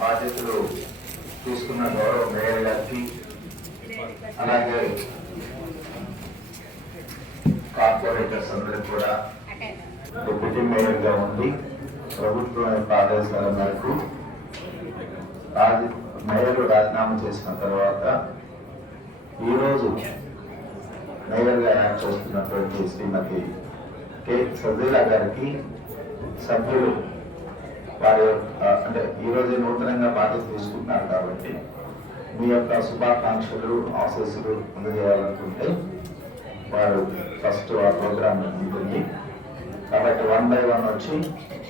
బాధ్యతలు తీసుకున్న గౌరవ మేయర్ గారికి అలాగే కార్పొరేటర్స్ అందరూ కూడా డిప్యూటీ మేయర్ గా ఉండి ప్రభుత్వం యొక్క ఆదేశాల మేరకు మేయర్ రాజీనామా చేసిన తర్వాత ఈరోజు మేయర్ గా యాక్ట్ చేస్తున్నటువంటి శ్రీమతి కె సజీలా గారికి సభ్యులు వారి అంటే ఈరోజు నూతనంగా బాధ్యత తీసుకుంటున్నారు కాబట్టి మీ యొక్క శుభాకాంక్షలు ఆశీస్సులు అందజేయాలనుకుంటే వారు ఫస్ట్ ఆ ప్రోగ్రామ్ ఉంటుంది కాబట్టి 1 by 1 వచ్చి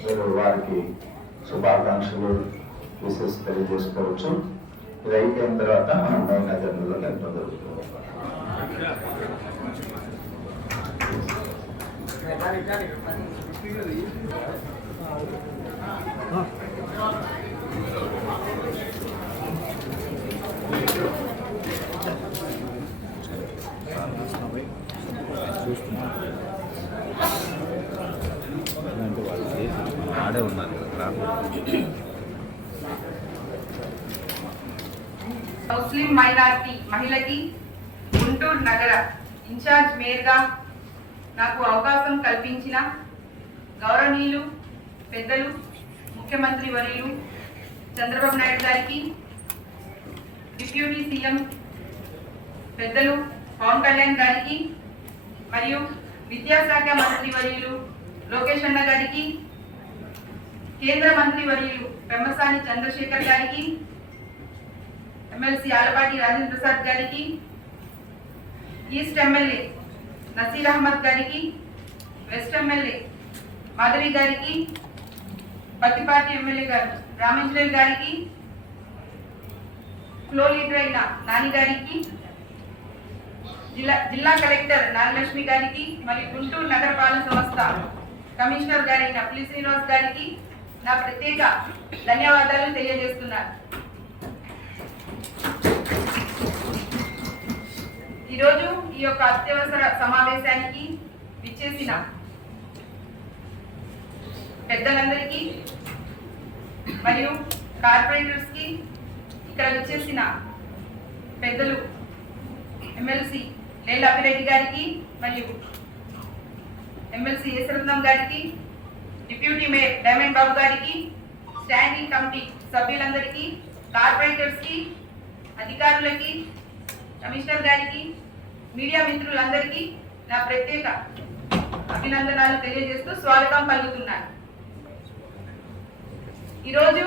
మీరు వారికి శుభాకాంక్షలు విశేష తెలియజేసుకోవచ్చు. ఇది అయిపోయిన తర్వాత మనం మెయిన్ అజెండాలో ఎంతో జరుగుతుంది. ఆడే ఉన్నారు ముస్లిం మైనారిటీ మహిళకి గుంటూరు నగర ఇన్ఛార్జ్ మేయర్గా నాకు అవకాశం కల్పించిన గౌరవనీయులు పెద్దలు ముఖ్యమంత్రి వర్యులు చంద్రబాబు నాయుడు గారికి, డిప్యూటీ సీఎం పెద్దలు పవన్ కళ్యాణ్ గారికి మరియు విద్యాశాఖ మంత్రి వర్యులు లోకేష్ అన్న గారికి, కేంద్ర మంత్రి వర్యులు పెమ్మసాని చంద్రశేఖర్ గారికి, ఎమ్మెల్సీ ఆలపాటి రాజేంద్ర ప్రసాద్ గారికి, ఈస్ట్ ఎమ్మెల్యే నసీర్ అహ్మద్ గారికి, వెస్ట్ ఎమ్మెల్యే మాధవి గారికి, పత్తిపాటి ఎమ్మెల్యే గారు రామేశ్వర్ గారికి, ఫ్లో లీడర్ అయిన నాని గారికి, జిల్లా కలెక్టర్ నాగలక్ష్మి గారికి మరియు గుంటూరు నగరపాలక సంస్థ కమిషనర్ గారైన పులి శ్రీనివాస్ గారికి నా ప్రత్యేక ధన్యవాదాలు తెలియజేస్తున్నాను. ఈరోజు ఈ యొక్క అత్యవసర సమావేశానికి విచ్చేసిన పెద్దలందరికీ మరియు కార్పొరేటర్స్ కి, ఇక్కడ విచ్చేసిన పెద్దలు ఎమ్మెల్సీ లేల అప్పిరెడ్డి గారికి మరియు ఎమ్మెల్సీ యశ్వంతం గారికి, డిప్యూటీ మేయర్ డైమండ్ బాబు గారికి, స్టాండింగ్ కమిటీ సభ్యులందరికీ, కార్పొరేటర్స్ కి, అధికారులకి, కమిషనర్ గారికి, మీడియా మిత్రులందరికీ నా ప్రత్యేక అభినందనలు తెలియజేస్తూ స్వాగతం పలుకుతున్నాను. ఈరోజు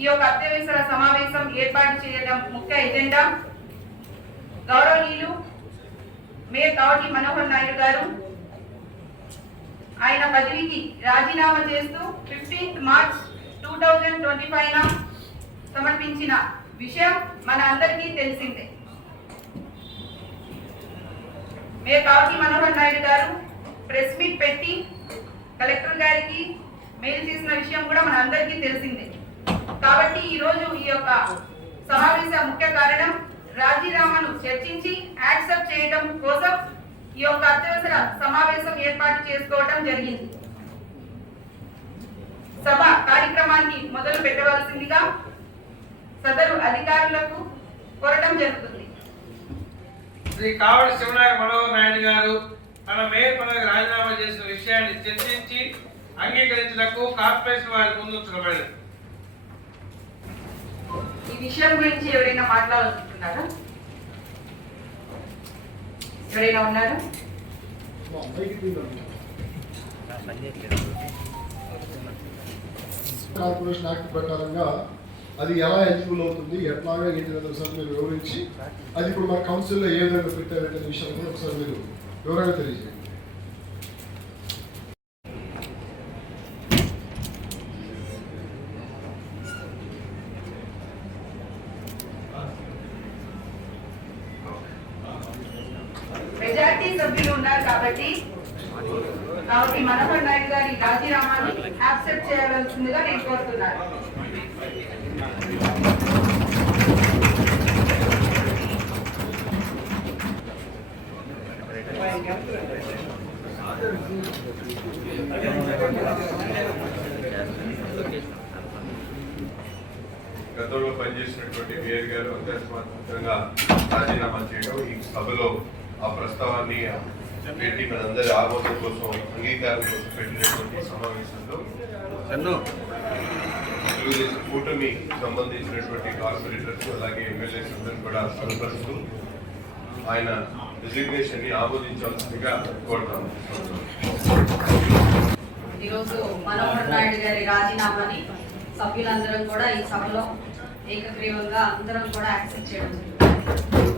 ఈ యొక్క అత్యవసర సమావేశం ఏర్పాటు చేయడం ముఖ్య ఎజెండా గౌరవనీయులు మేయర్ కావటి మనోహర్ నాయుడు గారు ఆయన పదవికి రాజీనామా చేస్తూ 15th March 2025 సమర్పించిన విషయం మన అందరికీ తెలిసిందే. మేయర్ కావటి మనోహర్ నాయుడు గారు ప్రెస్ మీట్ పెట్టి కలెక్టర్ గారికి మెయిల్ చేసిన విషయం కూడా మన అందరికీ తెలిసిందే. కాబట్టి ఈరోజు ఈ యొక్క సమావేశ ముఖ్య కారణం రాజీనామాను చర్చించి యాక్సెప్ట్ చేయడం కోసం ఈ యొక్క అత్యవసర సమావేశం ఏర్పాటు చేసుకోవడం జరిగింది. సభ కార్యక్రమాన్ని మొదలు పెట్టవలసిందిగా సదరు అధికారులకు కోరడం జరుగుతుంది. శ్రీ కావటి శివనాయక మనోహర్ నాయుడు గారు తన మేయర్ పదవికి రాజీనామా చేసిన విషయాన్ని చర్చించి అంగీకరించినకు కార్పొరేషన్ వారి ముందు ఉంచబడింది. ఈ విషయం గురించి ఎవరైనా మాట్లాడాలనుకుంటున్నారా? ఎవరైనా ఉన్నారు? కార్పొరేషన్ యాక్ట్ ప్రకారంగా అది ఎలా ఎలిజిబుల్ అవుతుంది, ఎట్లాగా ఏంటి సార్ మీరు వివరించి, అది ఇప్పుడు మన కౌన్సిల్లో ఏ విధంగా పెట్టారనే విషయం కూడా ఒకసారి మీరు వివరంగా తెలియజేయండి. కాబట్టి మనోహర్ నాయుడు గారి రాజీనామాని యాక్సెప్ట్ చేయవలసిందిగా నేను కోరుతున్నాను. గతంలో పనిచేసినటువంటి వేరు గారు అకస్మాత్తుగా రాజీనామా చేయడం ఈ సభలో ఆ ప్రస్తావాన్ని పెట్టి మనందరి ఆమోదం కోసం అంగీకారం కోసం పెట్టినటువంటి సమావేశంలో తెలుగుదేశం కూటమి సంబంధించినటువంటి కార్పొరేటర్స్ అలాగే ఎమ్మెల్యేస్ అందరూ కూడా అనుసరిస్తూ ఆయన రిజిగ్నేషన్ ని ఆమోదించాల్సిందిగా కోరుతాము. ఈరోజు మనోహర్ నాయుడు గారి రాజీనామాని సభ్యులందరం కూడా ఈ సభలో ఏకగ్రీవంగా అందరం కూడా యాక్సెప్ట్ చేయడం జరిగింది.